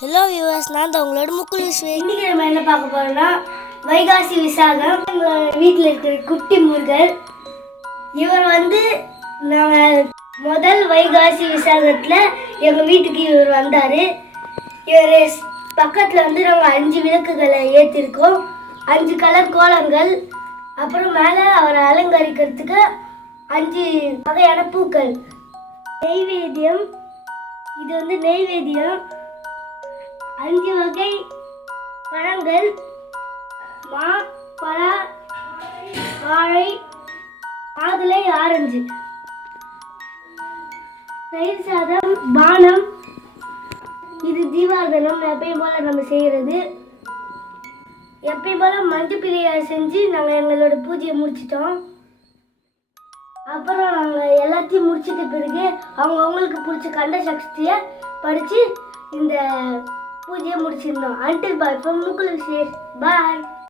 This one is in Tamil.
ஹலோ வியூவர்ஸ், நான் தான் உங்களோட முக்குல் ஸ்வே. இன்னைக்கு நம்ம என்ன பார்க்க போறோம்னா வைகாசி விசாகம். எங்கள் வீட்டில் இருக்கிற குட்டி முருகன் இவர் நாங்கள் முதல் வைகாசி விசாகத்தில் எங்கள் வீட்டுக்கு இவர் வந்தார். இவர் பக்கத்தில் நாங்கள் 5 விளக்குகளை ஏற்றிருக்கோம், 5 கலர் கோலங்கள். அப்புறம் மேலே அவரை அலங்கரிக்கிறதுக்கு 5 வகையான பூக்கள். நெய்வேத்தியம், இது நெய்வேத்தியம். 5 வகை பழங்கள்: மா, பலா, வாழை, மாதுளை, ஆரஞ்சு. தயிர் சாதம், பானம். இது தீபாவளி எப்பயும் போல நம்ம செய்கிறது. எப்பயும் போல மஞ்சள் பிள்ளையார் செஞ்சு நாங்கள் எங்களோட பூஜையை முடிச்சிட்டோம். அப்புறம் நாங்கள் எல்லாத்தையும் முடிச்சிட்ட பிறகு அவங்களுக்கு பிடிச்ச கண்ட சக்தியை படித்து இந்த பூஜையை முடிச்சிருந்தோம். அன்டில் பாய் ஃப்ரம் முக்குல் ஸ்வே. பாய்.